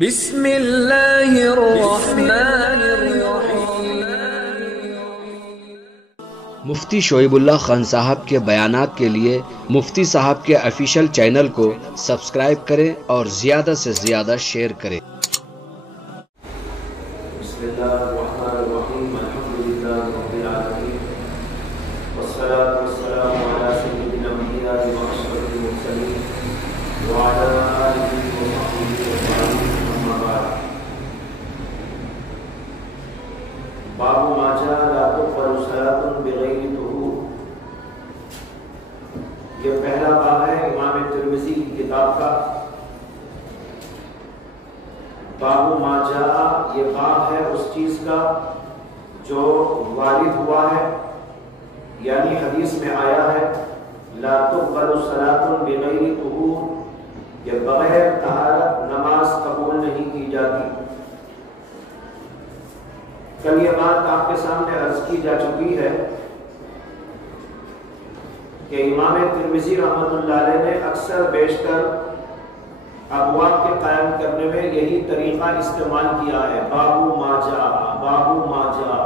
بسم اللہ الرحمن الرحیم۔ مفتی شعیب اللہ خان صاحب کے بیانات کے لیے مفتی صاحب کے آفیشیل چینل کو سبسکرائب کریں اور زیادہ سے زیادہ شیئر کریں۔ بسم اللہ الرحمن الرحیم، الحمدللہ رب العالمین، والصلاة والسلام علی سید الانبیاء واشرف المرسلین وعلی آلہ وصحبہ اجمعین، اما بعد۔ باب ما جاء لا تقبل صلاة بغیر طہور، یہ پہلا باب ہے امام ترمذی کی کتاب کا۔ باب ما جاء، یہ باب ہے اس چیز کا جو وارد ہوا ہے، یعنی حدیث میں آیا ہے لا تقبل صلاة بغیر طہور، کہ بغیر طہارت نماز قبول نہیں کی جاتی۔ کل یہ بات آپ کے سامنے عرض کی جا چکی ہے کہ امام ترمذی رحمۃ اللہ علیہ نے اکثر بیشتر ابواب کے قائم کرنے میں یہی طریقہ استعمال کیا ہے، باب ما جاء، باب ما جاء۔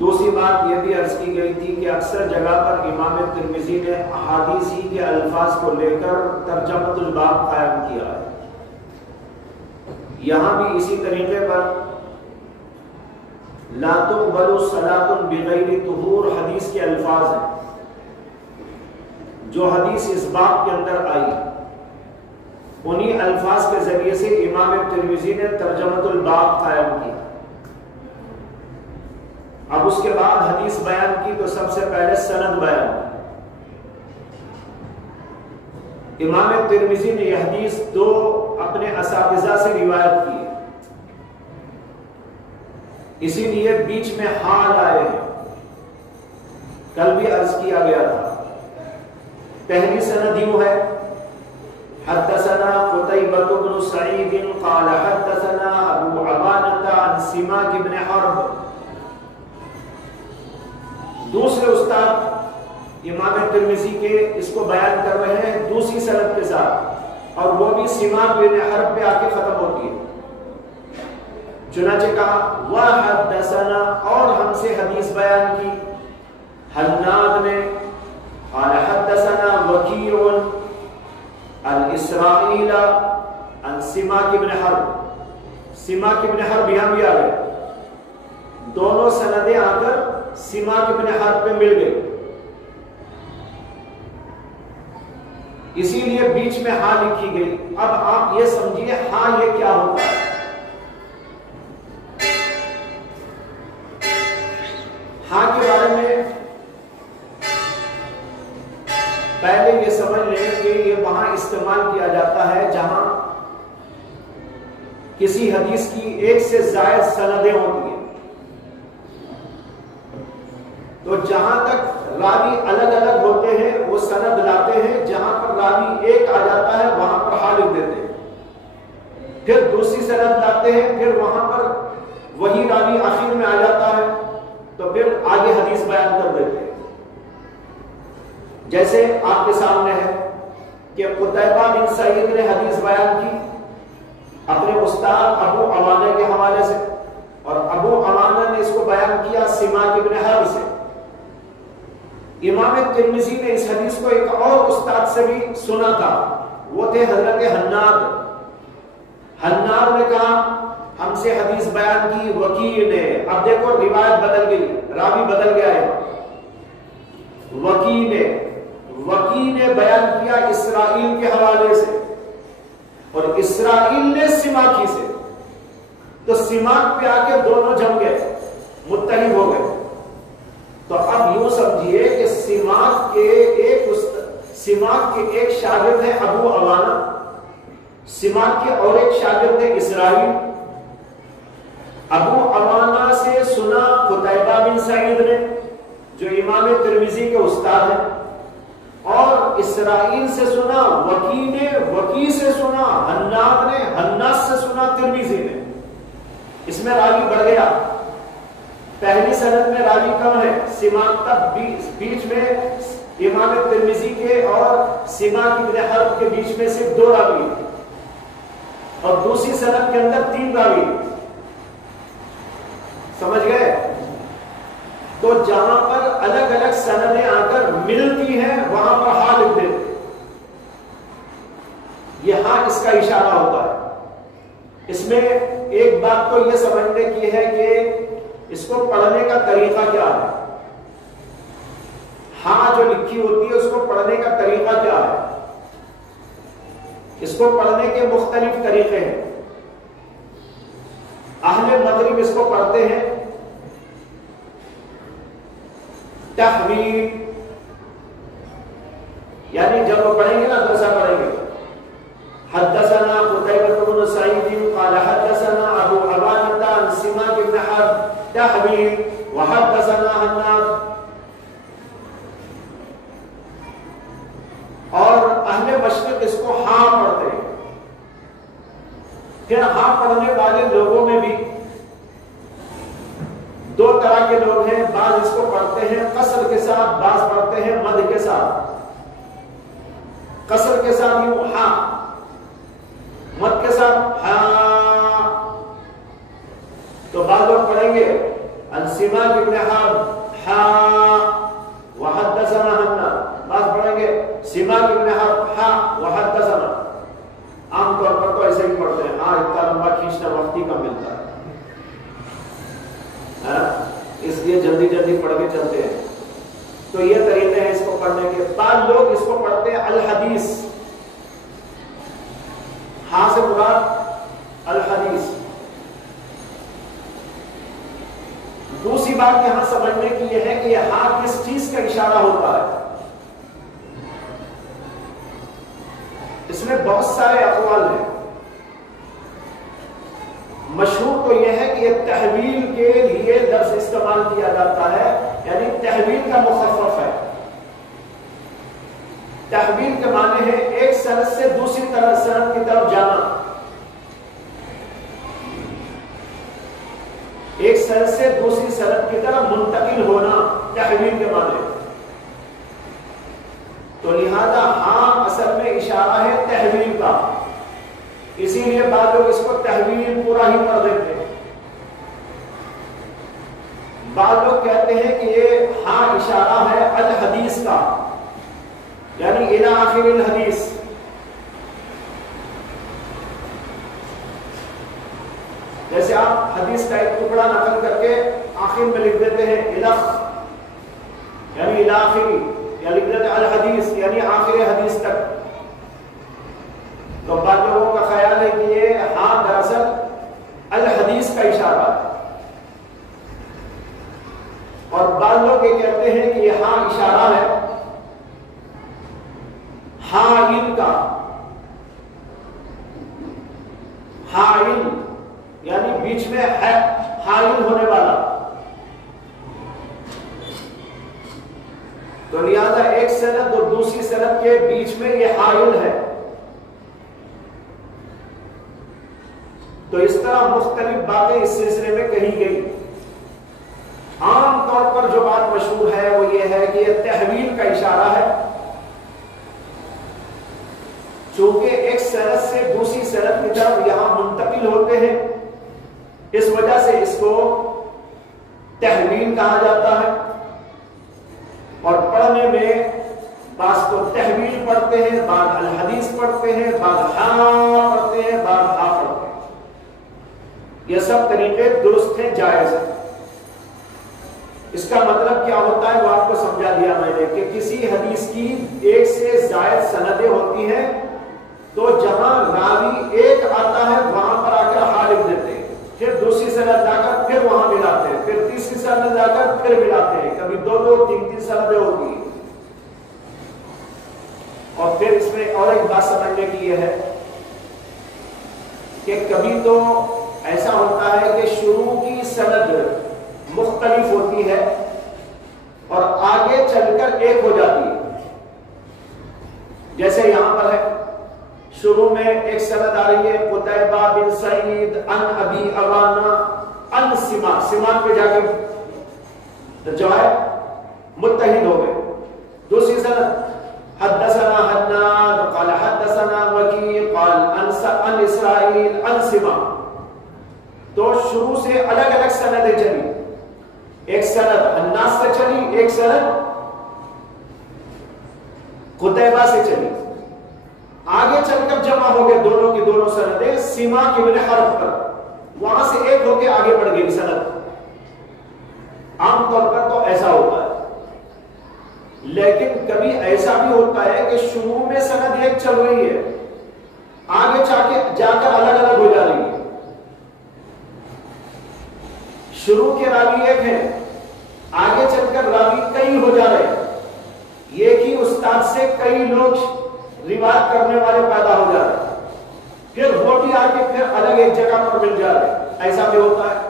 دوسری بات یہ بھی عرض کی گئی تھی کہ اکثر جگہ پر امام ترمذی نے احادیث ہی کے الفاظ کو لے کر ترجمۃ الباب قائم کیا ہے۔ یہاں بھی اسی طریقے پر لا تقبل صلاة بغیر طہور حدیث کے الفاظ ہیں، جو حدیث اس باب کے اندر آئی، انہی الفاظ کے ذریعے سے امام ترمذی نے ترجمۃ الباب قائم کیا۔ اب اس کے بعد حدیث بیان کی تو سب سے پہلے سند بیان کی۔ امام ترمذی نے یہ حدیث دو اپنے اساتذہ سے روایت کی، اسی لیے بیچ میں حال آئے ہیں، کل بھی عرض کیا گیا تھا۔ پہلی سند یوں ہے، حدثنا قتیبہ بن سعید قال حدثنا ابو عوانہ عن سماک بن حرب۔ دوسرے استاد امام ترمذی کے اس کو بیان کر رہے ہیں دوسری سند کے ساتھ، اور وہ بھی سماک بن حرب پہ آ کے ختم ہوتی ہے۔ چنانچہ کہا وحدثنا، اور ہم سے حدیث بیان کی حناد نے، قال حدثنا وکیع عن اسرائیل عن سماک بن حرب۔ سماک بن حرب یہاں بھی آ گئے، دونوں سندیں آ کر سماک بن حرب پہ مل گئی، اسی لیے بیچ میں ہاں لکھی گئی۔ اب آپ یہ سمجھیے ہاں یہ کیا ہوتا ہے۔ ہاں کے بارے میں پہلے یہ سمجھ لیں کہ یہ وہاں استعمال کیا جاتا ہے جہاں کسی حدیث کی ایک سے زائد سندیں ہوتی ہیں، تو جہاں تک راوی الگ الگ ہوتے ہیں وہ سند لاتے ہیں، جہاں پر راوی ایک آ جاتا ہے وہاں پر ہاں لکھ دیتے ہیں، پھر دوسری سند لاتے ہیں، پھر وہاں پر وہی راوی آخر میں آ جاتا ہے تو پھر آگے حدیث بیان کر دیتے ہیں۔ جیسے آپ کے سامنے ہے کہ قتیبہ بن سعید نے حدیث بیان کی اپنے استاد ابو عوانہ کے حوالے سے، اور ابو عوانہ نے اس کو بیان کیا سماک بن حرب سے۔ امام ترمذی نے اس حدیث کو ایک اور استاد سے بھی سنا تھا، وہ تھے حضرت حناد۔ حناد نے کہا ہم سے حدیث بیان کی وکیع نے۔ اب دیکھو روایت بدل گئی، راوی بدل گیا ہے۔ وکیع نے بیان کیا اسرائیل کے حوالے سے، اور اسرائیل نے سماکی سے، تو سماک پہ آ کے دونوں جم گئے، متحد ہو گئے۔ تو اب یوں سمجھیے کہ سماک کے ایک شاگرد ہے ابو عوانہ، سماک کے اور ایک شاگرد ہے اسرائیل۔ ابو عوانہ سے سنا قتیبہ بن سعید نے جو امام ترمذی کے استاد ہیں، اور اسرائیل سے سنا وکیع نے، وکیع سے سنا حناد نے، حناد سے سنا ترمذی نے۔ اس میں راوی بڑھ گیا، پہلی سند میں راوی کم ہے، سماک تک بیچ میں امام ترمذی کے اور سماک بن حرب کے بیچ میں صرف 2 راوی اور دوسری سند کے اندر 3 راوی. سمجھ گئے؟ تو جہاں پر الگ الگ سندیں آ کر ملتی ہیں وہاں پر ہاں لکھ دیتے. یہ ہاں اس کا اشارہ ہوتا ہے. اس میں ایک بات تو یہ سمجھنے کی ہے کہ اس کو پڑھنے کا طریقہ کیا ہے. ہاں جو لکھی ہوتی ہے اس کو پڑھنے کا طریقہ کیا ہے. اس کو پڑھنے کے مختلف طریقے ہیں. اہل مغرب اس کو پڑھتے ہیں تحویل، یعنی جب وہ پڑھیں گے نا تو ایسا پڑھیں گے حدثنا قتيبة بن سعيد قال حدثنا ابو عوانة عن سماك بن حرب تحويل وحدثنا حناد. اور اہل مشرق اس کو ہاں پڑھتے ہیں. پھر ہاں پڑھنے والے لوگوں میں بھی 2 طرح کے لوگ ہیں. بعض اس کو پڑھتے ہیں قصر کے ساتھ، بعض پڑھتے ہیں مد کے ساتھ. قصر کے ساتھ یوں ہاں، مد کے ساتھ ہاں. تو بعض لوگ پڑھیں گے عن سماک بن حرب ہاں وحدثنا حناد، بعض پڑھیں گے سماک بن حرب ہاں وحدثنا. عام طور پر تو ایسے ہی پڑھتے ہیں. ہاں اتنا لمبا کھینچنا وقت ہی کم ملتا ہے، اس لیے جلدی جلدی پڑھ کے چلتے ہیں. تو یہ طریقے ہیں اس کو پڑھنے کے. بعض لوگ اس کو پڑھتے ہیں الحدیث. ہاں سے مراد الحدیث. دوسری بات یہاں سمجھنے کی یہ ہے کہ یہ ہاں کس چیز کا اشارہ ہوتا ہے. اس میں بہت سارے اقوال ہیں. مشہور تو یہ ہے کہ یہ تحویل کے لیے لفظ استعمال کیا جاتا ہے، یعنی تحویل کا مخفف ہے. تحویل کے معنی ہے ایک سند سے دوسری سند کی طرف جانا. ایک سند سے دوسری سند کی طرف منتقل ہونا تحویل کے معنی. تو لہذا ہاں اصل میں اشارہ ہے تحویل کا. اسی لیے بعض لوگ اس کو تحویل پورا ہی پڑھ دیتے ہیں. بعض لوگ کہتے ہیں کہ یہ ہاں اشارہ ہے الحدیث کا، یعنی الی آخر الحدیث. جیسے آپ حدیث کا ایک ٹکڑا نقل کر کے آخر میں لکھ دیتے ہیں الخ، یعنی الی آخری، یا لکھ دیتے ہیں الحدیث یعنی آخر حدیث تک. تو بعض لوگوں کا خیال ہے کہ یہ ہاں دراصل الحدیث کا اشارہ ہے. اور بعض لوگ یہ کہتے ہیں کہ یہ ہاں اشارہ ہے حائل کا. حائل یعنی بیچ میں ہے، حائل ہونے والا. تو لہذا ایک سند اور دوسری سند کے بیچ میں یہ حائل ہے. تو اس طرح مختلف باتیں اس سلسلے میں کہی گئی. عام طور پر جو بات مشہور ہے وہ یہ ہے کہ یہ تحویل کا اشارہ ہے. چونکہ ایک سند سے دوسری سند کی طرف یہاں منتقل ہوتے ہیں، اس وجہ سے اس کو تحویل کہا جاتا ہے. اور پڑھنے میں بعض کو تحویل پڑھتے ہیں، بعض الحدیث پڑھتے ہیں، بعض ہاں پڑھتے ہیں، بعض ہاں پڑھتے ہیں. یہ سب طریقے درست ہیں، جائز ہیں. اس کا مطلب کیا ہوتا ہے وہ آپ کو سمجھا دیا میں نے کہ کسی حدیث کی ایک سے زائد سندیں ہوتی ہیں تو جہاں راوی ایک آتا ہے وہاں پر آ کر ہاں لکھ دیتے ہیں، پھر دوسری سند جا کر پھر وہاں ملاتے ہیں، پھر تیسری سند جا کر پھر ملاتے ہیں. کبھی 2 3 سندیں ہوتی ہیں. اور پھر اس میں اور ایک بات سمجھنے کی یہ ہے کہ کبھی تو ایسا ہوتا ہے کہ شروع کی سند مختلف ہوتی ہے اور آگے چل کر ایک ہو جاتی ہے. جیسے یہاں پر ہے شروع میں ایک سند آ رہی ہے قتیبہ بن سعید عن ابی عوانہ عن سماک. سماک پہ جا کے جو ہے متحد ہو گئے. دوسری سند حدثنا حناد قال حدثنا وكيع قال عن اسرائیل عن سماک. تو شروع سے الگ الگ سندیں چلی. ایک سند حناد سے چلی, ایک سند قتیبہ سے چلی. آگے چل کر جمع ہو گئے دونوں کی دونوں سندیں سماک ابن حرب پر. وہاں سے ایک ہو کے آگے بڑھ گئی سند. عام طور پر تو ایسا ہوتا ہے, لیکن کبھی ایسا بھی ہوتا ہے کہ شروع میں سند ایک چل رہی ہے, آگے جا کر الگ الگ ہو جا رہی ہے. شروع کے راوی ایک ہیں, آگے چل کر راوی کئی ہو جا رہے ہیں. ایک ہی استاد سے کئی لوگ روایت کرنے والے پیدا ہو جا رہے ہیں, پھر روٹی آ کے پھر الگ ایک جگہ پر مل جا رہے ہیں. ایسا بھی ہوتا ہے,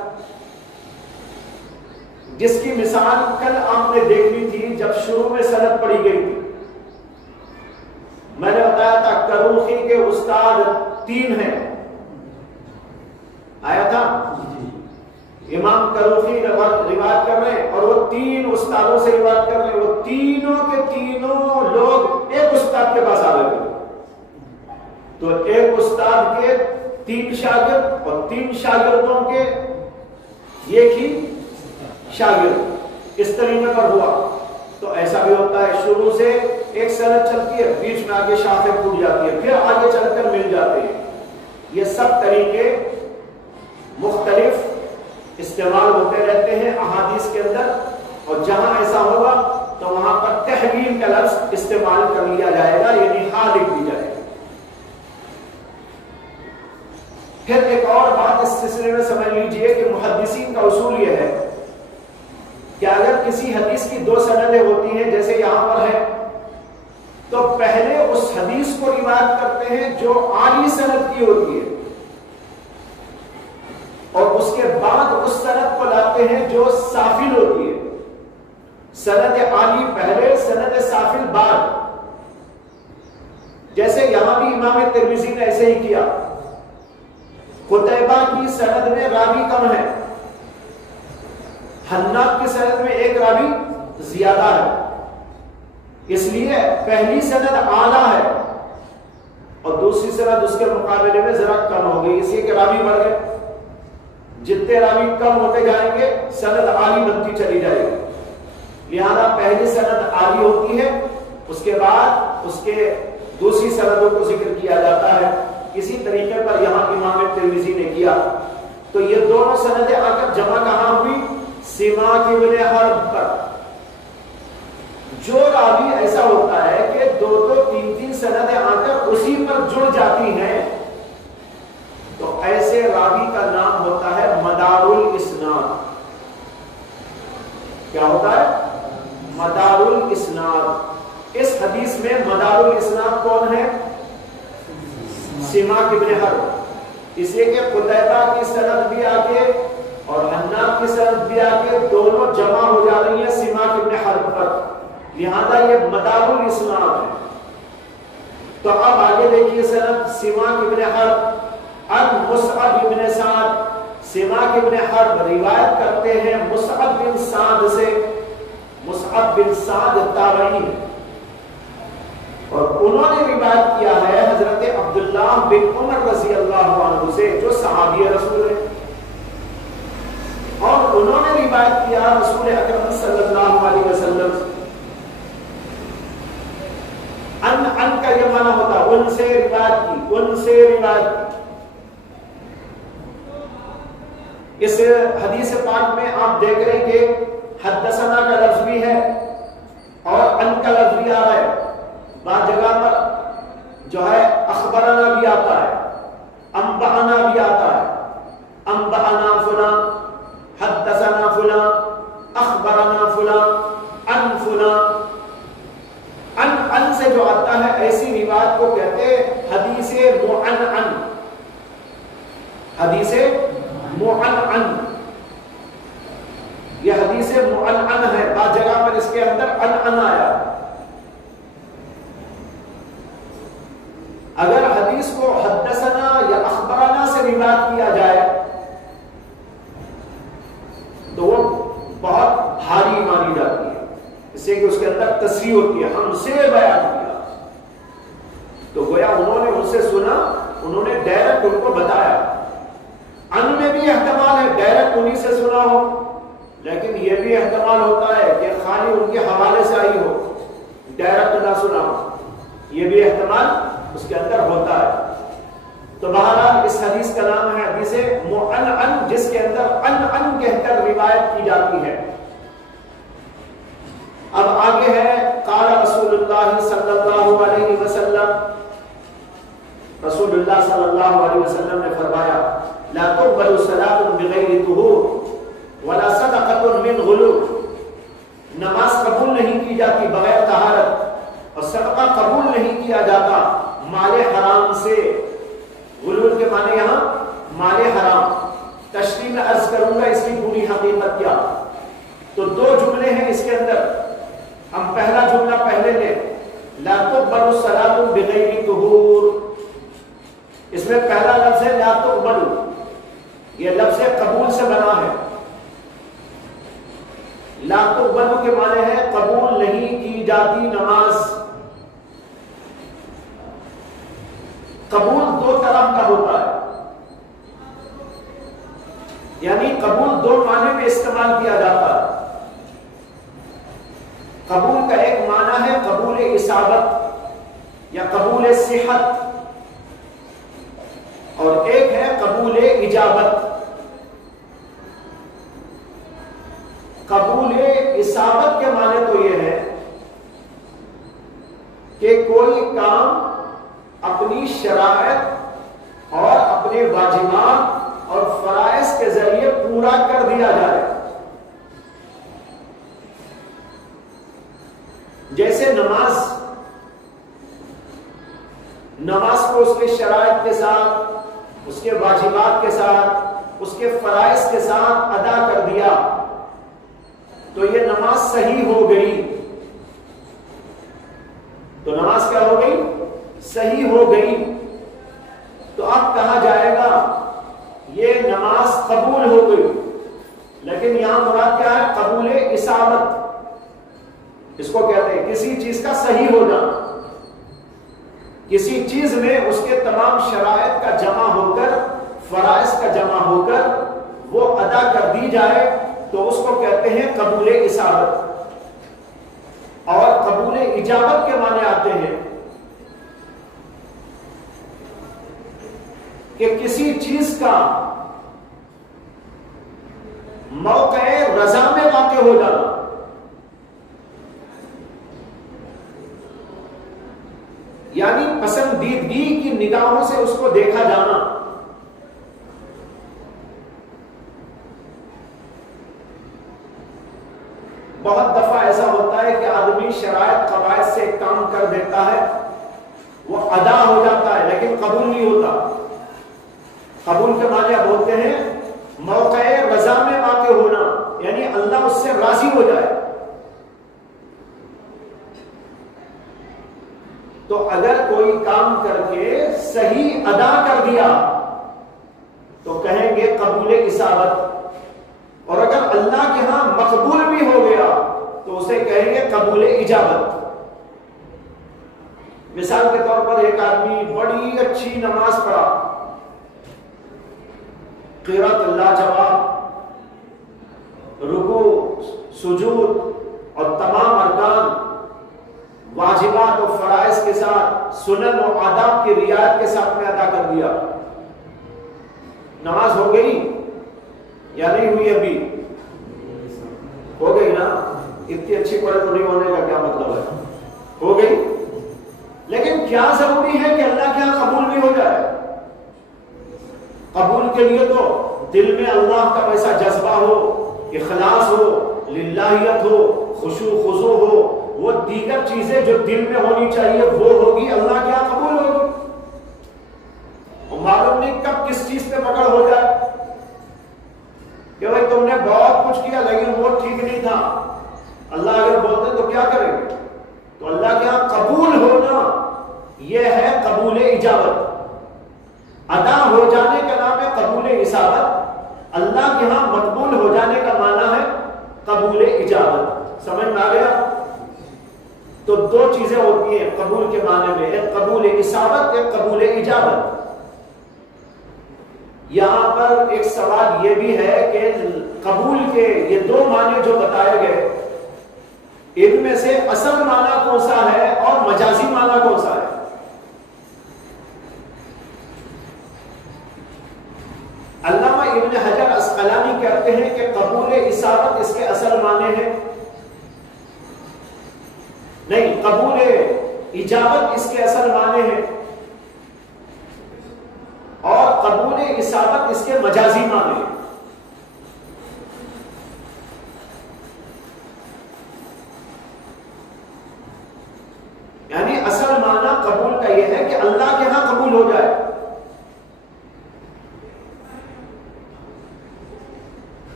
جس کی مثال کل آپ نے دیکھ لی تھی جب شروع میں سند پڑھی گئی تھی. میں نے بتایا تھا کروخی کے استاد 3 ہیں, آیا تھا امام کروخی روایت کر رہے ہیں اور وہ 3 استادوں سے روایت کر رہے ہیں. وہ تینوں کے تینوں لوگ ایک استاد کے پاس آ رہے ہیں. تو ایک استاد کے 3 شاگرد اور 3 شاگردوں کے ایک ہی شاگرد, اس طریقے پر ہوا. تو ایسا بھی ہوتا ہے, شروع سے ایک سند چلتی ہے, بیچ میں آگے شاخیں ٹوٹ جاتی ہے, پھر آگے چل کر مل جاتے ہیں. یہ سب طریقے مختلف استعمال ہوتے رہتے ہیں احادیث کے اندر, اور جہاں ایسا ہوگا تو وہاں پر تحویل کا لفظ استعمال کر لیا جائے گا, یعنی ہاں لکھ دی جائے گا. پھر ایک اور بات اس سلسلے میں سمجھ لیجئے کہ محدثین کا اصول یہ ہے کہ اگر کسی حدیث کی 2 سندیں ہوتی ہیں جیسے یہاں پر ہے, تو پہلے اس حدیث کو روایت کرتے ہیں جو عالی سند کی ہوتی ہے, اور اس کے بعد اس سند کو لاتے ہیں جو سافل ہوتی ہے. سند عالی پہلے, سند سافل بعد. جیسے یہاں بھی امام ترمذی نے ایسے ہی کیا. قتیبہ کی سند میں راوی کم ہے, حناد کی سند میں ایک راوی زیادہ ہے, اس لیے پہلی سند اعلیٰ ہے اور دوسری سند اس کے مقابلے میں ذرا کم ہو گئی, اس لیے کہ راوی بڑھ گئے. جتنے راوی کم ہوتے جائیں گے سند عالی بنتی چلی جائے گی. لہذا پہلی سند عالی ہوتی ہے, اس کے بعد اس کے دوسری سندوں کو ذکر کیا جاتا ہے. اسی طریقے پر یہاں امام ترمذی نے کیا. تو یہ دونوں سندیں آ کر جمع کہاں ہوئی؟ سماک ابن حرب پر. جو راوی ایسا ہوتا ہے کہ 2-3 سندیں آ کر اسی پر جڑ جاتی ہیں, تو ایسے راوی کا نام ہوتا ہے مدار الاسناد. کیا ہوتا ہے؟ مدار الاسناد. اس حدیث میں مدار الاسناد کون ہے؟ سماک ابن حرب. اس لیے کہ قتیبہ کی سند بھی آگے اور حناد کی سند بھی آگے دونوں جمع ہو جا رہی ہیں سماک ابن حرب پر, لہذا یہ مدار الاسناد ہے. تو اب آگے دیکھیے سند سماک ابن حرب عن مصعب ابن سعد. سماک ابن حرب روایت کرتے ہیں مصعب بن سعد سے. مصعب بن سعد تابعی ہے اور انہوں نے روایت کیا ہے حضرت عبداللہ بن عمر رضی اللہ عنہ سے جو صحابی رسول ہیں, اور انہوں نے روایت کیا رسول اکرم صلی اللہ علیہ وسلم سے. ان کا یہ معنی ہوتا ان سے روایت کی, ان سے روایت کی. اس حدیث پاک میں آپ دیکھ رہے ہیں کہ حدثنا کا لفظ بھی ہے اور ان کا لفظ بھی آ رہا ہے. بعض جگہ پر جو ہے اخبرنا بھی آتا ہے, انبأنا بھی آتا ہے. انبأنا فلان, حدثنا فلان, اخبرنا فلان, ان فلان. ان سے جو آتا ہے ایسی روایت کو کہتے ہیں حدیث معنعن. حدیث معنعن, یہ حدیث معنعن ہے. بعض جگہ پر اس کے اندر ان آیا. اگر حدیث کو حدثنا یا اخبرنا سے روایت کیا جائے تو وہ بہت بھاری مانی جاتی ہے, اس سے کہ اس کے اندر تصریح ہوتی ہے، ہم سے بیان کیا. تو گویا انہوں نے ان سے سنا، انہوں نے ڈائریکٹ ان کو بتایا. ان میں بھی احتمال ہے ڈائریکٹ انہی سے سنا ہو، لیکن یہ بھی احتمال ہوتا ہے کہ خالی ان کے حوالے سے آئی ہو، ڈائریکٹ نہ سنا ہو، یہ بھی احتمال اس کے اندر ہوتا ہے. تو بہرحال اس حدیث کا نام ہے حدیث معنعن، جس کے اندر ان کہہ کر روایت کی جاتی ہے. اب آگے ہے قال رسول اللہ صلی اللہ علیہ وسلم، رسول اللہ صلی اللہ علیہ وسلم نے فرمایا لا تقبل صلاة بغیر طہور ولا صدقة من غلول، نماز قبول نہیں کی جاتی بغیر طہارت اور صدقہ قبول نہیں کیا جاتا مال حرام سے. غلول کے معنی یہاں مال حرام. تشریح میں عرض کروں گا اس کی پوری حقیقت کیا. تو دو جملے ہیں اس کے اندر. ہم پہلا جملہ پہلے لیں، لا تقبل الصلاة بغیر طہور. اس میں پہلا لفظ ہے لا تقبل، یہ لفظ قبول سے بنا ہے. لا تقبل کے معنی ہے قبول نہیں کی جاتی نماز. قبول دو طرح کا ہوتا ہے، یعنی قبول دو معنی میں استعمال کیا جاتا ہے. قبول کا ایک معنی ہے قبول اصابت یا قبول صحت، اور ایک ہے قبول اجابت. قبول اصابت کے معنی تو یہ ہے کہ کوئی کام اپنی شرائط اور اپنے واجبات اور فرائض کے ذریعے پورا کر دیا جائے. جیسے نماز کو اس کے شرائط کے ساتھ، اس کے واجبات کے ساتھ، اس کے فرائض کے ساتھ ادا کر دیا تو یہ نماز صحیح ہو گئی. تو نماز کیا ہو گئی؟ صحیح ہو گئی. تو اب کہا جائے گا یہ نماز قبول ہو گئی. لیکن یہاں مراد کیا ہے؟ قبول اصابت. اس کو کہتے ہیں کسی چیز کا صحیح ہو جانا. کسی چیز میں اس کے تمام شرائط کا جمع ہو کر، فرائض کا جمع ہو کر وہ ادا کر دی جائے تو اس کو کہتے ہیں قبول اصابت. اور قبول اجابت کے معنی آتے ہیں کہ کسی چیز کا موقع رضا میں واقع ہو جانا. یعنی پسندیدگی کی نگاہوں سے اس کو دیکھا جانا. بہت دفعہ ایسا ہوتا ہے کہ آدمی شرائط قواعد سے ایک کام کر دیتا ہے، وہ ادا ہو جاتا ہے لیکن قبول نہیں ہوتا. قبول کے معنی اب ہوتے ہیں موقع رضا میں واقع ہونا، یعنی اللہ اس سے راضی ہو جائے. تو اگر کوئی کام کر کے صحیح ادا کر دیا تو کہیں گے قبول اصابت، اور اگر اللہ کے ہاں مقبول بھی ہو گیا تو اسے کہیں گے قبول اجابت. مثال کے طور پر ایک آدمی بڑی اچھی نماز پڑھا، قرات لاجواب، رکوع، سجود اور تمام ارکان، واجبات اور فرائض کے ساتھ، سنن اور آداب کی رعایت کے ساتھ میں ادا کر دیا. نماز ہو گئی یا نہیں ہوئی؟ ابھی ہو گئی نا. اتنی اچھی پڑھے تو نہیں ہونے کا کیا مطلب ہے؟ ہو گئی. لیکن کیا ضروری ہے کہ اللہ کے یہاں قبول بھی ہو جائے؟ قبول کے لیے تو دل میں اللہ کا ویسا جذبہ ہو، اخلاص ہو، للہیت ہو، خشوع خضوع ہو، وہ دیگر چیزیں جو دل میں ہونی چاہیے وہ ہوگی، اللہ کے یہاں قبول ہوگی. معلوم نہیں کب کس چیز پہ پکڑ ہو جائے کہ بھائی تم نے بہت کچھ کیا لیکن وہ ٹھیک نہیں تھا. اللہ اگر بولتے تو کیا کریں گے؟ تو اللہ کے یہاں قبول ہونا یہ ہے قبول اجابت. ادا ہو جانے کا نام ہے قبول اصابت، اللہ کے ہاں مقبول ہو جانے کا معنی ہے قبول اجابت. سمجھ میں آ گیا؟ تو دو چیزیں ہوتی ہیں قبول کے معنی میں، ایک قبول اصابت، ایک قبول اجابت۔ یہاں پر ایک سوال یہ بھی ہے کہ قبول کے یہ دو معنی جو بتائے گئے، ان میں سے اصل معنی کون سا ہے اور مجازی معنی کون سا ہے؟ علامہ ابن حجر عسقلانی کہتے ہیں کہ قبول اصابت اس کے اصل معنی ہے، نہیں، قبول اجابت اس کے اصل معنی ہے، اور قبول اصابت اس کے مجازی معنی ہے۔ یعنی اصل معنی قبول کا یہ ہے کہ اللہ کے ہاں قبول ہو جائے،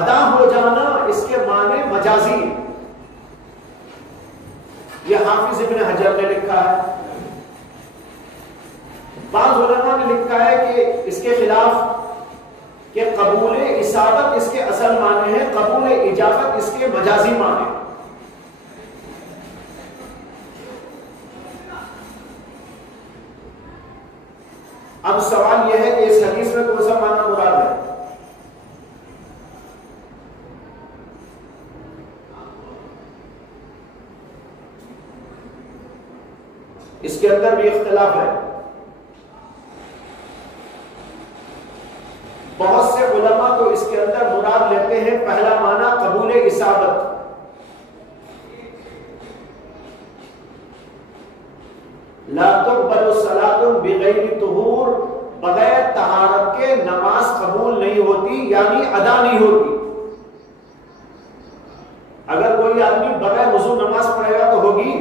ادا ہو جانا اس کے معنی مجازی۔ یہ حافظ ابن حجر نے لکھا ہے، بعض علماء نے لکھا ہے کہ اس کے خلاف کہ قبول اصابت اس کے اصل معنی ہے، قبول اجابت اس کے مجازی معنی۔ اب سوال یہ ہے کہ اس حدیث میں کون سا معنی مراد ہے؟ اس کے اندر بھی اختلاف ہے۔ بہت سے علماء تو اس کے اندر مراد لیتے ہیں پہلا معنی قبول اصابت، لا تقبل الصلاۃ بغیر طہور، بغیر طہارت کے نماز قبول نہیں ہوتی، یعنی ادا نہیں ہوتی۔ اگر کوئی آدمی بغیر وضو نماز پڑھے گا تو ہوگی،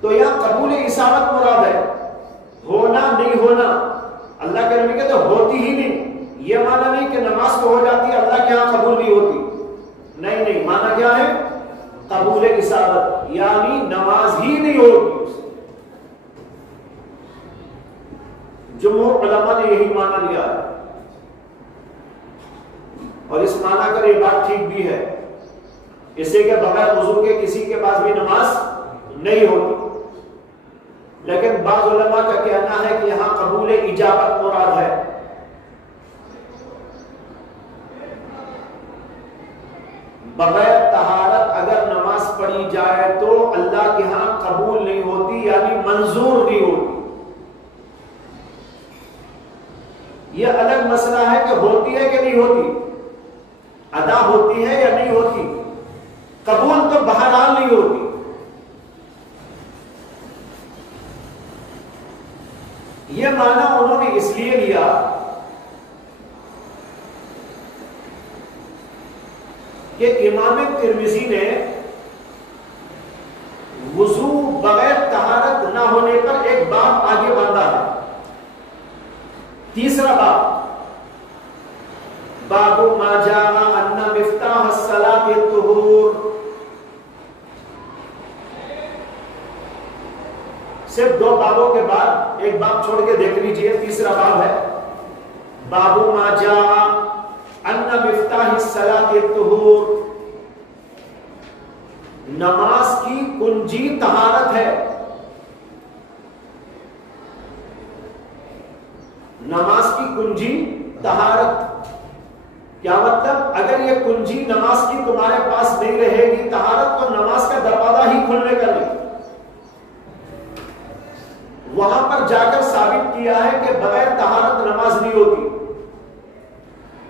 تو یہاں قبول اصابت مراد ہے، ہونا نہیں ہونا۔ اللہ کے نبی کہتے ہوتی ہی نہیں، یہ معنی نہیں کہ نماز تو ہو جاتی ہے اللہ کے یہاں قبول نہیں ہوتی، نہیں، معنی کیا ہے؟ قبول اصابت، یعنی نماز ہی نہیں ہوگی۔ جمہور علماء نے یہی معنی لیا ہے، اور اس معنی کر یہ بات ٹھیک بھی ہے، اس سے کہ بغیر وضو کے کسی کے پاس بھی نماز نہیں ہوتی۔ لیکن بعض علماء کا کہنا ہے کہ یہاں قبول اجابت مراد ہے۔ بغیر طہارت اگر نماز پڑھی جائے تو اللہ کے ہاں قبول نہیں ہوتی، یعنی منظور نہیں ہوتی۔ یہ الگ مسئلہ ہے کہ ہوتی ہے کہ نہیں ہوتی، ادا ہوتی ہے یا نہیں ہوتی، قبول تو بہرحال نہیں ہوتی۔ یہ معنی انہوں نے اس لیے لیا کہ امام ترمذی نے وضو بغیر طہارت نہ ہونے پر ایک باب آگے باندھا ہے، تیسرا باب ما جاء ان مفتاح الصلاۃ الطہور۔ صرف دو بابوں کے بعد ایک باب چھوڑ کے دیکھ لیجئے، تیسرا باب ہے باب ما جاء ان مفتاح الصلاۃ الطہور، نماز کی کنجی طہارت ہے۔ نماز کی کنجی طہارت کیا مطلب؟ اگر یہ کنجی نماز کی تمہارے پاس نہیں رہے گی طہارت، تو نماز کا دروازہ ہی کھلنے کا نہیں۔ وہاں پر جا کر ثابت کیا ہے کہ بغیر طہارت نماز نہیں ہوتی،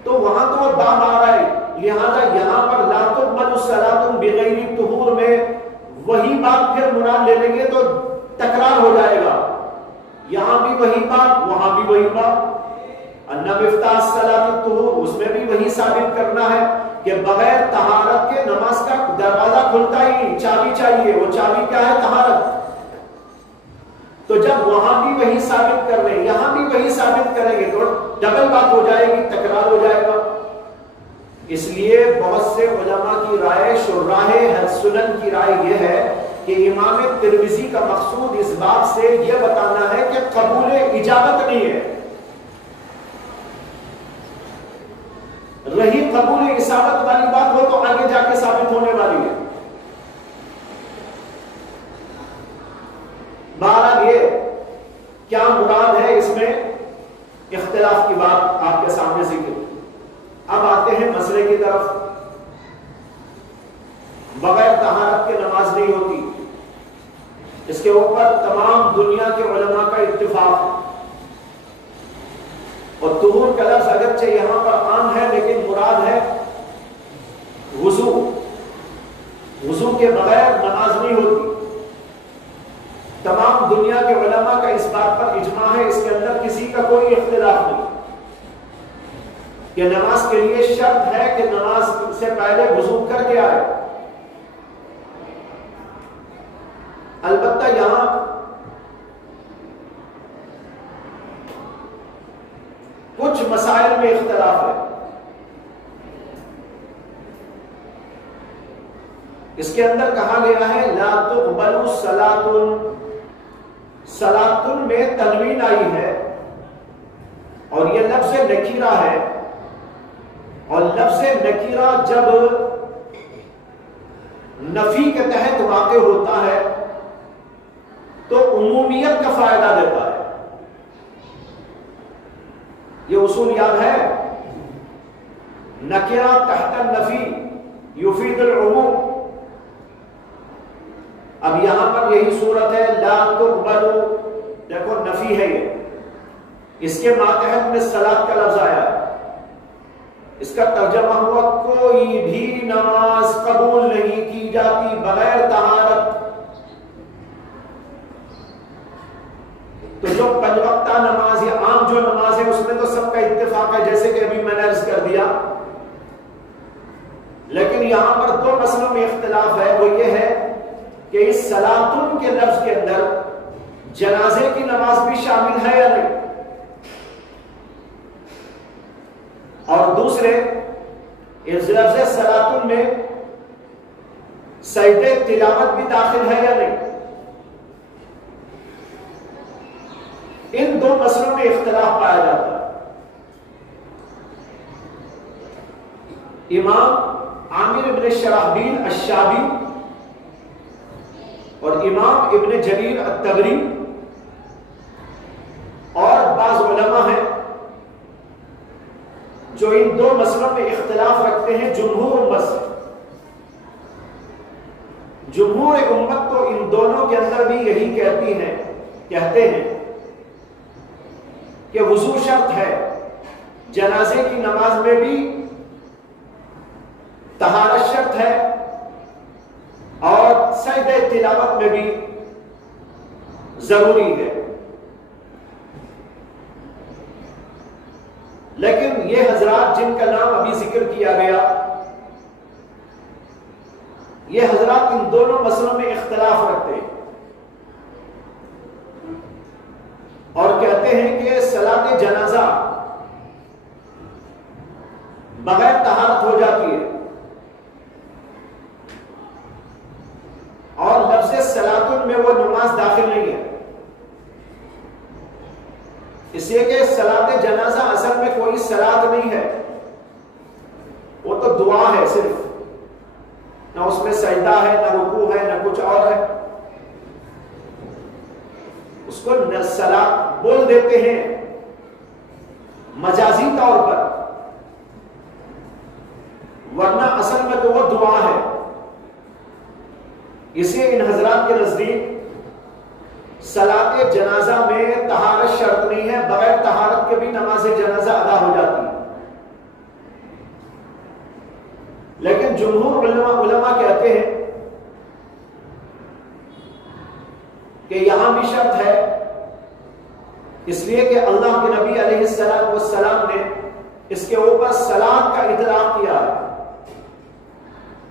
تو وہاں تو وہ باب آ رہا ہے، لہذا یہاں پر لا تقبل الصلاۃ بغیر طہور میں وہی بات پھر مراد لے لیں گے تو تکرار ہو جائے گا، یہاں بھی وہی بات، وہاں بھی وہی بات۔ ان مفتاح الصلاۃ الطہور، اس میں بھی وہی ثابت کرنا ہے کہ بغیر طہارت کے نماز کا دروازہ کھلتا ہی نہیں، چابی چاہیے، وہ چابی کیا ہے؟ طہارت۔ تو جب وہاں بھی وہی ثابت کر رہے ہیں، یہاں بھی وہی ثابت کریں گے تو ڈبل بات ہو جائے گی، تکرار ہو جائے گا۔ اس لیے بہت سے علماء کی رائے، شراح سنن کی رائے یہ ہے کہ امام ترمذی کا مقصود اس بات سے یہ بتانا ہے کہ قبول اجابت نہیں ہے، رہی قبول اصابت والی بات ہو تو آگے جا کے ثابت ہونے والی ہے. بہرحال یہ کیا مراد ہے اس میں اختلاف کی بات آپ کے سامنے ذکر. اب آتے ہیں مسئلے کی طرف. بغیر طہارت کے نماز نہیں ہوتی، اس کے اوپر تمام دنیا کے علماء کا اتفاق ہے. اور طہور کا لفظ اگرچہ یہاں پر عام ہے لیکن مراد ہے وضو. وضو کے بغیر نماز نہیں ہوتی. تمام دنیا کے علماء کا اس بات پر اجماع ہے، اس کے اندر کسی کا کوئی اختلاف نہیں کہ نماز کے لیے شرط ہے کہ نماز سے پہلے وضو کر کے آئے. البتہ یہاں کچھ مسائل میں اختلاف ہے. اس کے اندر کہا گیا ہے لا تقبل صلاۃ. صلاۃ میں تنوین آئی ہے اور یہ لفظ نکیرہ ہے، اور لفظ نکیرہ جب نفی کے تحت واقع ہوتا ہے تو عمومیت کا فائدہ دیتا ہے. یہ اصول یاد ہے، نکرہ تحت النفی یفید العموم. اب یہاں پر یہی صورت ہے لا تقبل، دیکھو نفی ہے یہ، اس کے ماتحت میں صلاۃ کا لفظ آیا ہے. اس کا ترجمہ ہوا کوئی بھی نماز قبول نہیں کی جاتی بغیر طہارت. تو جو پنج وقتہ نماز یا عام جو نماز ہے اس میں تو سب کا اتفاق ہے جیسے کہ ابھی میں نے عرض کر دیا. لیکن یہاں پر دو مسئلوں میں اختلاف ہے، وہ یہ ہے کہ اس صلاۃ کے لفظ کے اندر جنازے کی نماز بھی شامل ہے یا نہیں، اور دوسرے اس لفظ صلاۃ میں سجدہ تلاوت بھی داخل ہے یا نہیں. ان دو مسئلوں میں اختلاف پایا جاتا ہے. امام عامر ابن شراحبیل الشابی اور امام ابن جریر الطبری اور بعض علماء ہیں جو ان دو مسئلوں میں اختلاف رکھتے ہیں. جمہور امت سے، جمہور امت تو ان دونوں کے اندر بھی یہی کہتے ہیں کہ وضو شرط ہے، جنازے کی نماز میں بھی طہارت شرط ہے، اور سجدہ تلاوت میں بھی ضروری ہے. لیکن یہ حضرات جن کا نام ابھی ذکر کیا گیا، یہ حضرات ان دونوں مسئلوں میں اختلاف رکھتے ہیں اور کہتے ہیں کہ صلاۃ جنازہ بغیر طہارت ہو جاتی ہے، اور لفظ صلاۃ میں وہ نماز داخل نہیں ہے. اس لیے کہ صلاۃ جنازہ اصل میں کوئی صلاۃ نہیں ہے، وہ تو دعا ہے صرف، نہ اس میں سجدہ ہے، نہ رکوع ہے، نہ کچھ اور ہے. اس کو صلاۃ بول دیتے ہیں مجازی طور پر، ورنہ اصل میں تو وہ دعا ہے. اسے ان حضرات کے نزدیک صلاۃ جنازہ میں طہارت شرط نہیں ہے، بغیر طہارت کے بھی نماز جنازہ ادا ہو جاتی ہے. لیکن جمہور علماء کہتے ہیں کہ یہاں بھی شرط ہے، اس لیے کہ اللہ کے نبی علیہ السلام نے اس کے اوپر صلاۃ کا اطلاق کیا ہے.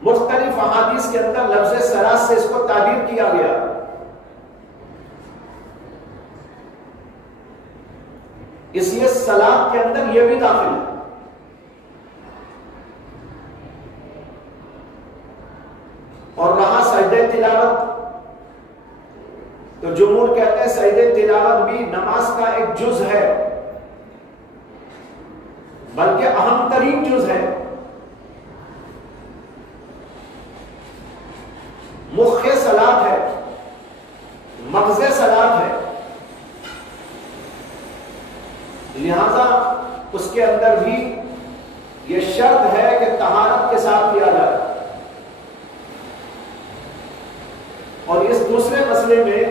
مختلف احادیث کے اندر لفظ صلاۃ سے اس کو تعبیر کیا گیا. اس لیے صلاۃ کے اندر یہ بھی داخل ہے. اور رہا سجدہ تلاوت، تو جمہور کہتے ہیں سجدہ تلاوت بھی نماز کا ایک جز ہے، بلکہ اہم ترین جز ہے، مخ صلاۃ ہے، مغز صلاۃ ہے، لہذا اس کے اندر بھی یہ شرط ہے کہ طہارت کے ساتھ کیا جائے۔ اور اس دوسرے مسئلے میں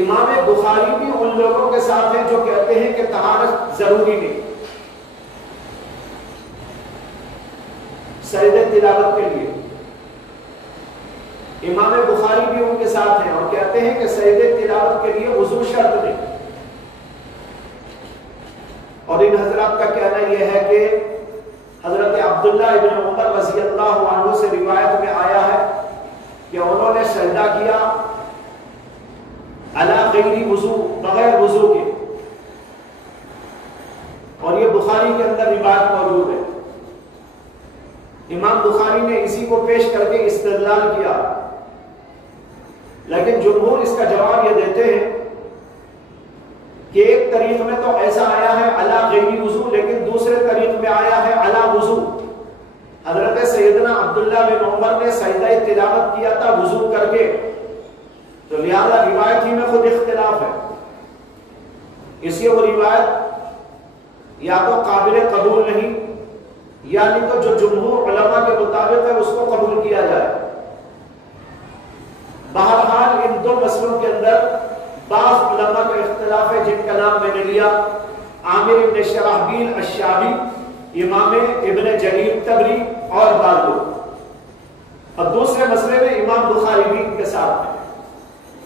امام بخاری بھی ان لوگوں کے ساتھ ہیں جو کہتے ہیں کہ طہارت ضروری نہیں سجدہ تلاوت کے لیے۔ امام بخاری بھی ان کے ساتھ ہیں اور کہتے ہیں کہ سجدہ تلاوت کے لیے وضو شرط نہیں۔ اور ان حضرات کا کہنا یہ ہے کہ حضرت عبداللہ ابن عمر رضی اللہ عنہ سے روایت میں آیا ہے کہ انہوں نے سجدہ کیا علی غیر وضو، بغیر وضو کے، اور یہ بخاری کے اندر روایت موجود ہے۔ امام بخاری نے اسی کو پیش کر کے استدلال کیا، لیکن جمہور اس کا جواب یہ دیتے ہیں کہ ایک طریق میں تو ایسا آیا ہے علی غیر وضو، لیکن دوسرے طریق میں آیا ہے علی وضو۔ حضرت سیدنا عبداللہ بن عمر نے سجدہ تلاوت کیا تھا وضو کر کے، تو لہذا روایت ہی میں خود اختلاف ہے، اس لیے وہ روایت یا تو قابل قبول نہیں، یعنی تو جو جمہور علماء کے مطابق ہے اس کو قبول کیا جائے۔ بہرحال ان دو مسئلوں کے اندر بعض علماء کا اختلاف ہے، جن کا نام میں نے لیا عامر ابن شرحبیل الشعبی، امام ابن جریر طبری اور بعض لوگ۔ اور دوسرے مسئلے میں امام بخاری بھی ان کے ساتھ ہیں،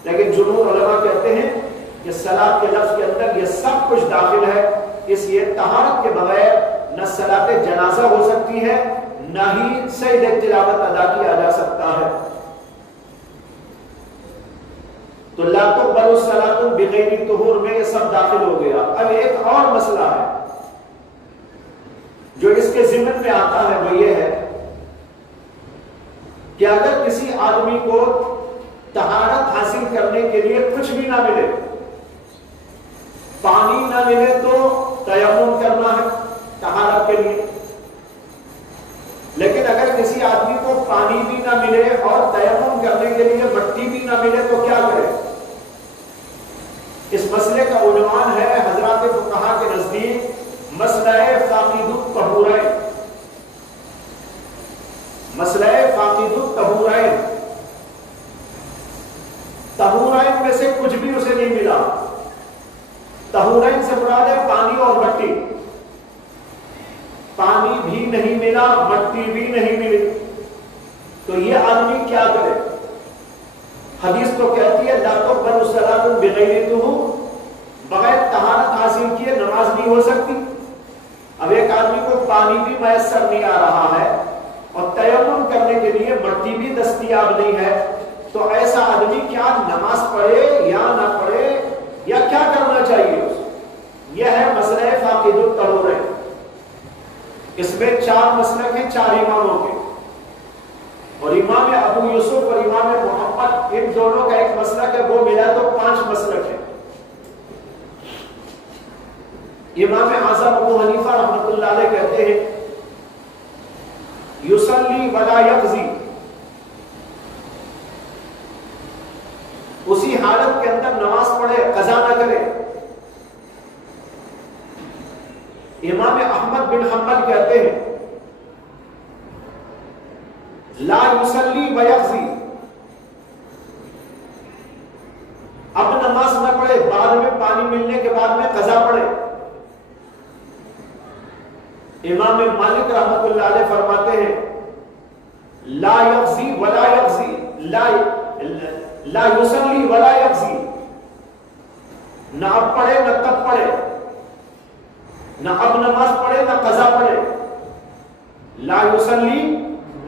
لیکن جمہور علماء کہتے ہیں کہ صلاۃ کے لفظ کے اندر یہ سب کچھ داخل ہے، اس لیے طہارت کے بغیر نہ صلاۃ جنازہ ہو سکتی ہے نہ ہی سجدہ تلاوت ادا کیا جا سکتا ہے۔ تو لا تقبل الصلاۃ بغیر طہور میں یہ سب داخل ہو گیا۔ اب ایک اور مسئلہ ہے جو اس کے ضمن میں آتا ہے، وہ یہ ہے کہ اگر کسی آدمی کو طہارت حاصل کرنے کے لیے کچھ بھی نہ ملے، پانی نہ ملے تو تیمم کرنا ہے طہارت کے لیے، لیکن اگر کسی آدمی کو پانی بھی نہ ملے اور تیمم کرنے کے لیے مٹی بھی نہ ملے تو کیا کرے؟ اس مسئلے کا عنوان ہے حضرات فقہا کے نزدیک مسئلہ فاقد الطہورین۔ مسئلہ فاقد الطہورین، طہورین میں سے کچھ بھی اسے نہیں ملا۔ طہورین سے مراد ہے پانی اور مٹی، پانی بھی نہیں ملا، مٹی بھی نہیں ملی، تو یہ آدمی کیا کرے؟ حدیث تو کہتی ہے لا تقبل الصلاۃ بغیر طہور، بغیر طہارت حاصل کیے نماز نہیں ہو سکتی۔ اب ایک آدمی کو پانی بھی میسر نہیں آ رہا ہے اور تیمم کرنے کے لیے مٹی بھی دستیاب نہیں ہے، تو ایسا آدمی کیا نماز پڑھے یا نہ پڑھے یا کیا کرنا چاہیے اسے؟ یہ ہے مسئلہ فاقد الطہورین۔ اس میں چار مسلک ہیں چار اماموں کے، اور امام ابو یوسف اور امام محمد ان دونوں کا ایک مسلک ہے، وہ ملا تو 5 مسلک ہے۔ امام اعظم ابو حنیفہ رحمۃ اللہ علیہ کہتے ہیں یصلی ولا یقضی، اسی حالت کے اندر نماز پڑھے قضا نہ کرے۔ امام احمد بن حنبل کہتے ہیں لا یصلی ویقضی، اب نماز نہ پڑھے، بعد میں پانی ملنے کے بعد میں قضا پڑھے۔ امام مالک رحمۃ اللہ علیہ فرماتے ہیں لا یقضی ولا یقضی، لا یصلی ولا یقضی، نہ اب پڑھے نہ تب پڑھے، نہ اب نماز پڑھے نہ قضا پڑھے، لا یصلی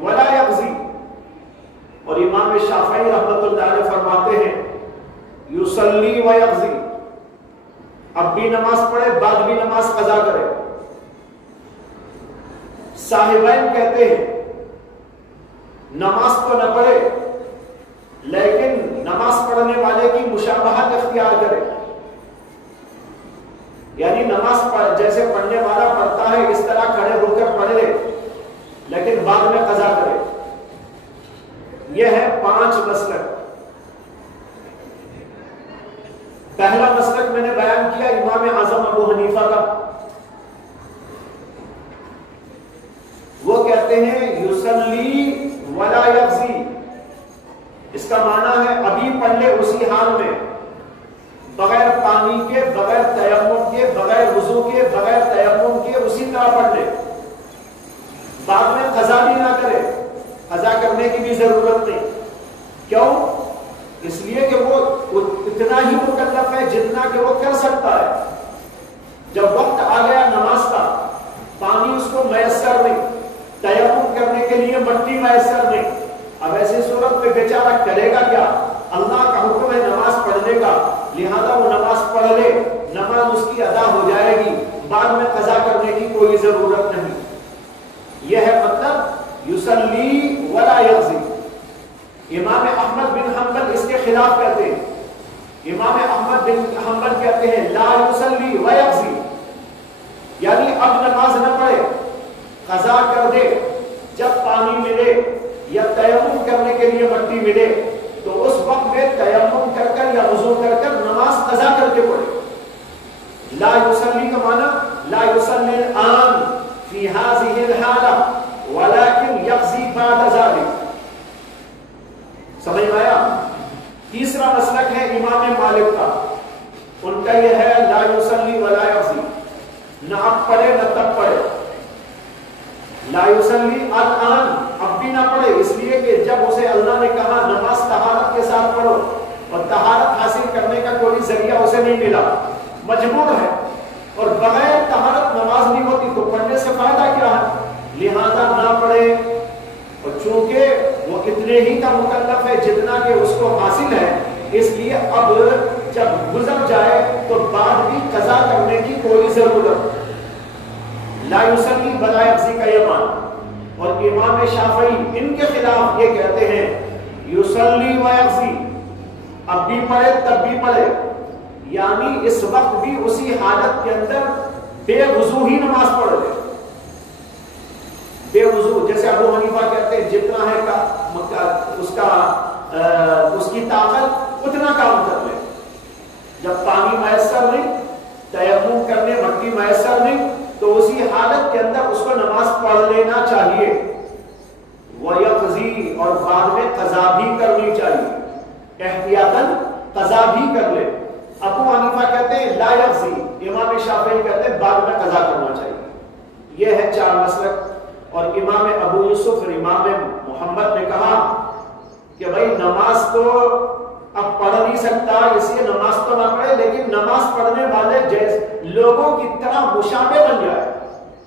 ولا یقضی۔ اور امام شافعی رحمۃ اللہ علیہ فرماتے ہیں یصلی و یقضی، اب بھی نماز پڑھے بعد بھی نماز قضا کرے۔ صاحبین کہتے ہیں نماز تو نہ پڑھے لیکن نماز پڑھنے والے کی مشابہت اختیار کرے، یعنی اور جیسے پڑھنے والا پڑھتا ہے اس طرح کھڑے ہو کر پڑھ لے لیکن بعد میں قضا کرے. یہ ہے 5 مسلک. پہلا مسلک میں نے بیان کیا امام اعظم ابو حنیفہ کا. وہ کہتے ہیں یصلی ولا یقضی. اس کا معنی ہے ابھی پڑھ لے اسی حال میں، بغیر پانی کے، بغیر تیمم کے، بغیر وضو کے، بغیر تیمم کے اسی طرح پڑھ لے، بعد میں قضا بھی نہ کرے. قضا کرنے کی بھی ضرورت نہیں. کیوں؟ اس لیے کہ وہ اتنا ہی مکلف ہے جتنا کہ وہ کر سکتا ہے. جب وقت آ گیا نماز کا، پانی اس کو میسر نہیں، تیمم کرنے کے لیے مٹی میسر نہیں، اب ایسی صورت میں بیچارہ کرے گا کیا؟ اللہ کا حکم ہے نماز پڑھنے کا، لہذا وہ نماز پڑھ لے، نماز اس کی ادا ہو جائے گی، بعد میں قضا کرنے کی کوئی ضرورت نہیں. یہ ہے مطلب یصلی ولا یقضی. امام احمد بن حنبل اس کے خلاف کہتے ہیں. امام احمد بن حنبل کہتے ہیں لا یصلی و یقضی، یعنی اب نماز نہ پڑھے، قضا کر دے. جب پانی ملے یا تیمم کرنے کے لیے مٹی ملے تو اس وقت میں تیمم کر کر یا وضو کر کر نماز قضا کر کے پڑھے. لا یصلی کا معنی لا یصلی الآن فی هذه الحالہ ولكن یقضی بعد ذلك. سمجھ میں آیا؟ تیسرا مسلک ہے امام مالک کا. ان کا یہ ہے لا یصلی ولا یقضی، نہ اب پڑھے نہ تب پڑھے. لا یصلی الآن، اب بھی نہ پڑھے، اس لیے کہ جب اسے اللہ نے کہا نماز طہارت کے ساتھ پڑھو اور طہارت حاصل کرنے کا کوئی ذریعہ اسے نہیں ملا، مجبور ہے اور بغیر طہارت نماز نہیں ہوتی تو پڑھنے سے فائدہ کیا ہے؟ لہذا نہ پڑھے. اور چونکہ وہ اتنے ہی کا مکلف ہے جتنا کہ اس کو حاصل ہے، اس لیے اب جب گزر جائے تو بعد بھی قضا کرنے کی کوئی ضرورت. لا یصلی ولا یقضی کا یہ معنی. اور امام شافعی ان کے خلاف یہ کہتے ہیں یصلی و یقضی، اب بھی پڑھے تب بھی پڑھے، یعنی اس وقت بھی اسی حالت کے اندر بے وضو ہی نماز پڑھ لے. بے وضو، جیسے ابو حنیفہ کہتے ہیں جتنا ہے اس کی طاقت اتنا کام کر لے. جب پانی میسر نہیں، تیمم کرنے مٹی میسر نہیں، تو اسی حالت کے اندر اس کو نماز پڑھ لینا چاہیے. وَيَقْضِي، اور بعد میں قضا بھی کرنی چاہیے، احتیاطاً قضا بھی کر لے. ابو حنیفہ کہتے ہیں لا یقضی، امام شافعی کہتے ہیں بعد میں قضا کرنا چاہیے. یہ ہے 4 مسلک. اور امام ابو یوسف اور امام محمد نے کہا کہ بھائی نماز تو اب پڑھ نہیں سکتا، اس لیے نماز تو نہ پڑھے، لیکن نماز پڑھنے والے جیسے لوگوں کی طرح مشابہ بن جائے،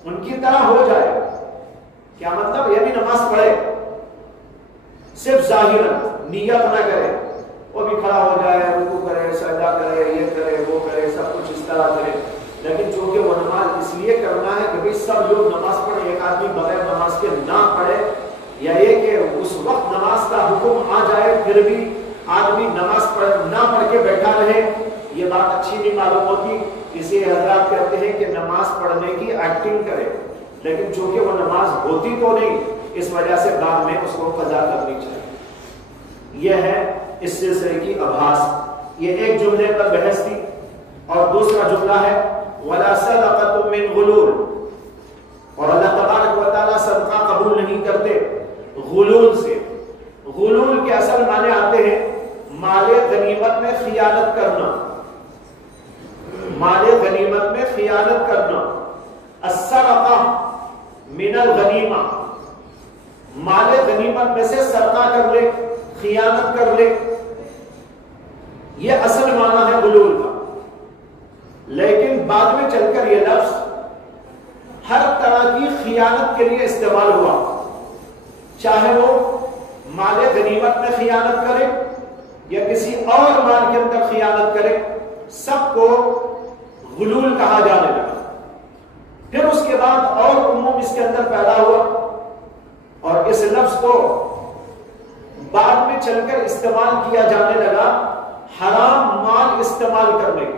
ان کی طرح ہو جائے. کیا مطلب؟ یہ بھی نماز پڑھے، صرف ظاہراً نیت نہ کرے، وہ بھی کھڑا ہو جائے، رکوع کرے، سجدہ کرے، یہ کرے وہ کرے، سب کچھ اس طرح کرے، لیکن چونکہ وہ نماز اس لیے کرنا ہے کہ سب لوگ نماز پڑھے، ایک آدمی بغیر نماز کے نہ پڑھے، یا یہ کہ اس وقت نماز کا حکم آ جائے پھر بھی آدمی نماز نہ پڑھ کے بیٹھا رہے، یہ بات اچھی نہیں معلوم ہوتی. اسی حضرات کہتے ہیں کہ نماز پڑھنے کی ایکٹنگ کرے، لیکن چونکہ وہ نماز ہوتی تو نہیں، اس وجہ سے بعد میں اس کو قضا کرنی چاہیے. یہ ہے اس سلسلے کی ابحاث. یہ ایک جملے پر بحث تھی. اور دوسرا جملہ ہے وَلَا صَدَقَةٌ مِّن غُلُولٍ، اور اللہ تبارک و تعالیٰ صدقہ قبول نہیں کرتے غلول سے. غلول کے اصل معنی آتے ہیں مال غنیمت میں خیانت کرنا. مال غنیمت میں خیانت کرنا. السرقہ من الغنیمہ، مال غنیمت میں سے سرقہ کر لے، خیانت کر لے، یہ اصل معنی ہے غلول کا. لیکن بعد میں چل کر یہ لفظ ہر طرح کی خیانت کے لیے استعمال ہوا، چاہے وہ مال غنیمت میں خیانت کرے یا کسی اور مال کے اندر خیانت کرے، سب کو غلول کہا جانے لگا. پھر اس کے بعد اور عموم اس کے اندر پیدا ہوا اور اس لفظ کو بعد میں چل کر استعمال کیا جانے لگا حرام مال استعمال کرنے کے.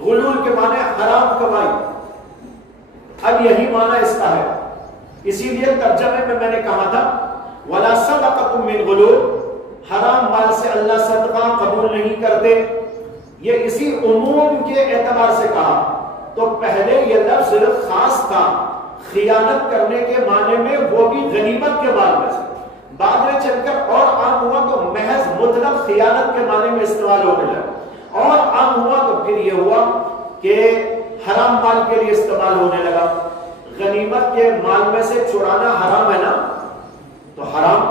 غلول کے معنی حرام کمائی، اب یہی معنی اس کا ہے، اسی لیے ترجمے میں نے کہا تھا وَلَا صَدَقَةٌ مِّن غُلُولٍ، حرام مال سے اللہ صدقہ قبول نہیں کرتے، یہ اسی عموم کے اعتبار سے کہا۔ تو پہلے یہ لفظ خاص تھا خیانت کرنے کے معنی میں، وہ بھی غنیمت کے مال میں سے، بعد میں چل کر اور عام ہوا تو محض مطلق خیانت کے معنی میں استعمال ہونے لگا، اور عام ہوا تو پھر یہ ہوا کہ حرام مال کے لیے استعمال ہونے لگا۔ غنیمت کے مال میں سے چرانا حرام ہے نا، تو حرام،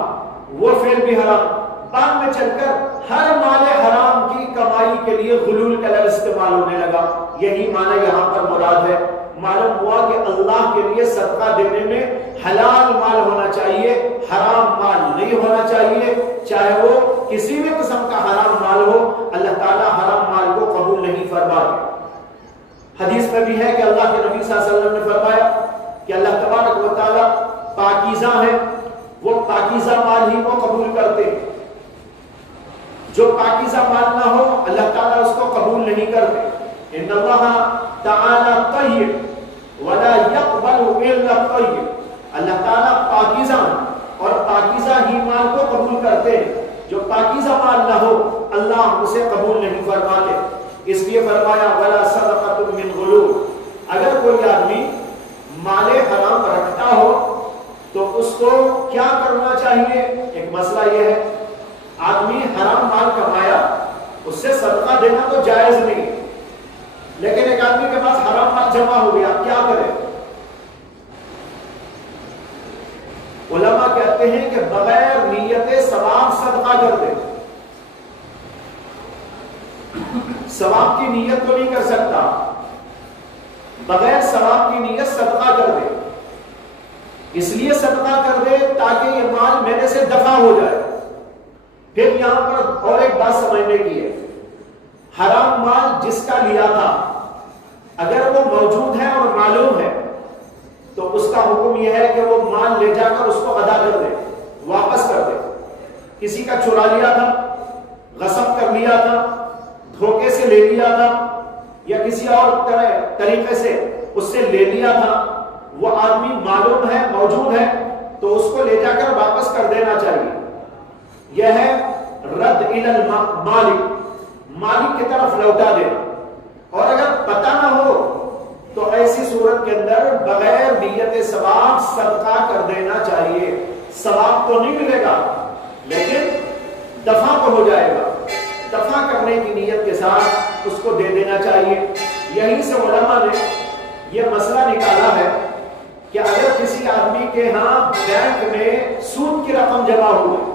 وہ فعل بھی حرام، بعد میں چل کر ہر مال حرام کی کمائی کے لیے غلول کا لفظ استعمال ہونے لگا۔ یہی معنی یہاں پر مراد ہے۔ معلوم ہوا کہ اللہ کے لیے صدقہ دینے میں حلال مال ہونا چاہیے، حرام مال نہیں ہونا چاہیے، چاہے وہ کسی بھی قسم کا حرام مال ہو، اللہ تعالیٰ حرام مال کو قبول نہیں فرماتے۔ حدیث میں بھی ہے کہ اللہ کے نبی صلی اللہ علیہ وسلم نے فرمایا کہ اللہ تبارک و تعالیٰ پاکیزہ ہے، وہ پاکیزہ مال ہی کو قبول کرتے، جو پاکیزہ مال نہ ہو اللہ تعالیٰ اس کو قبول نہیں کرتے۔ ان اللہ تعالی طیب ولا يقبل الا طیب، اللہ تعالیٰ پاکیزہ اور پاکیزہ ہی مال کو قبول کرتے ہیں، جو پاکیزہ مال نہ ہو اللہ اسے قبول نہیں فرماتے۔ اس لیے فرمایا ولا صدقۃ من غلول، اگر کوئی آدمی مال حرام رکھتا ہو تو اس کو کیا کرنا چاہیے؟ ایک مسئلہ یہ ہے، آدمی حرام مال کمایا، اس سے صدقہ دینا تو جائز نہیں، لیکن ایک آدمی کے پاس حرام مال جمع ہو گیا، کیا کرے؟ علماء کہتے ہیں کہ بغیر نیت ثواب صدقہ کر دے، ثواب کی نیت تو نہیں کر سکتا، بغیر ثواب کی نیت صدقہ کر دے، اس لیے صدقہ کر دے تاکہ یہ مال میرے سے دفع ہو جائے۔ پھر یہاں پر اور ایک بات سمجھنے کی ہے، حرام مال جس کا لیا تھا اگر وہ موجود ہے اور معلوم ہے تو اس کا حکم یہ ہے کہ وہ مال لے جا کر اس کو ادا کر دے، واپس کر دے۔ کسی کا چرا لیا تھا، غصب کر لیا تھا، دھوکے سے لے لیا تھا، یا کسی اور طریقے سے اس سے لے لیا تھا، وہ آدمی معلوم ہے، موجود ہے، تو اس کو لے جا کر واپس کر دینا چاہیے۔ یہ ہے رد الی المالک، مالک کی طرف لوٹا دینا۔ اور اگر پتہ نہ ہو تو ایسی صورت کے اندر بغیر نیت ثواب صدقہ کر دینا چاہیے۔ ثواب تو نہیں ملے گا لیکن دفع تو ہو جائے گا، دفع کرنے کی نیت کے ساتھ اس کو دے دینا چاہیے۔ یہیں سے علماء نے یہ مسئلہ نکالا ہے کہ اگر کسی آدمی کے ہاں بینک میں سود کی رقم جمع ہو گئی،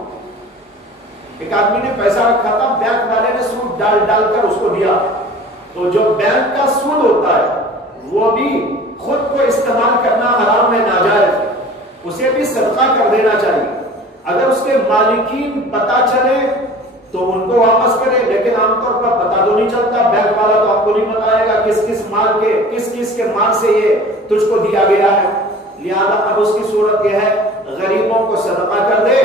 ایک آدمی نے پیسہ رکھا تھا، بینک والے نے سود ڈال کر اس کو دیا، تو جو بینک کا سود ہوتا ہے وہ بھی خود کو استعمال کرنا حرام ہے، ناجائز، اسے بھی صدقہ کر دینا چاہیے۔ اگر اس کے مالکین پتہ چلے تو ان کو واپس کرے، لیکن عام طور پر پتہ تو نہیں چلتا، بینک والا تو آپ کو نہیں بتائے گا کس کس کے مال سے یہ تجھ کو دیا گیا ہے، لہذا اب اس کی صورت یہ ہے غریبوں کو صدقہ کر دے،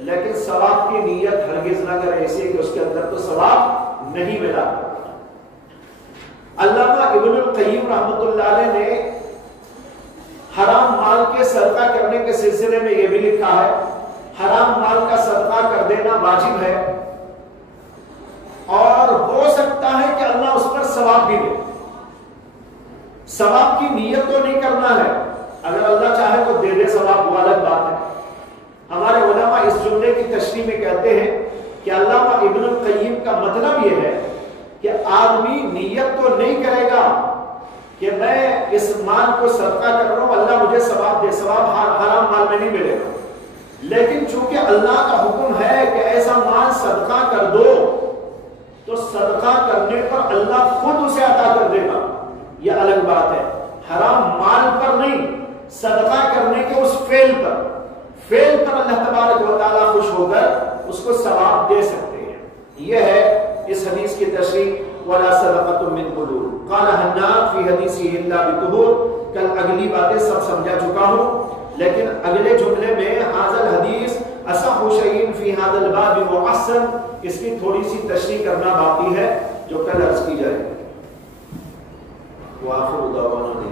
لیکن ثواب کی نیت ہرگز نہ کرے، اسی کہ اس کے اندر تو ثواب نہیں ملا۔ علامہ ابن القیم رحمۃ اللہ علیہ نے حرام مال کے صدقہ کرنے کے سلسلے میں یہ بھی لکھا ہے، حرام مال کا صدقہ کر دینا واجب ہے، اور ہو سکتا ہے کہ اللہ اس پر ثواب بھی دے۔ ثواب کی نیت تو نہیں کرنا ہے، اگر اللہ چاہے تو دے دے ثواب، وہ الگ بات ہے۔ ہمارے علماء اس جملے کی تشریح میں کہتے ہیں کہ علامہ ابن القیم کا مطلب یہ ہے کہ آدمی نیت تو نہیں کرے گا کہ میں اس مال کو صدقہ کر رہا ہوں، اللہ مجھے ثواب دے، ثواب حرام مال میں نہیں ملے گا، لیکن چونکہ اللہ کا حکم ہے کہ ایسا مال صدقہ کر دو، تو صدقہ کرنے پر اللہ خود اسے عطا کر دے گا، یہ الگ بات ہے۔ حرام مال پر نہیں، صدقہ کرنے کے اس فعل پر اللہ تبارک و تعالیٰ خوش ہو کر اس کو ثواب دے سکتے ہیں۔ یہ ہے اس حدیث کی تشریح وَلَا صَدَقَةٌ مِّن غُلُولٍ۔ قال حناد فی حدیثہ الا بطہور، کل اگلی باتیں سب سمجھا چکا ہوں، لیکن اگلے جملے میں ھذا الحدیث اصح شیء فی ھذا الباب وَأحسن، اس کی تھوڑی سی تشریح کرنا باقی ہے جو کل عرض کی جائے۔ وآخر دعوانا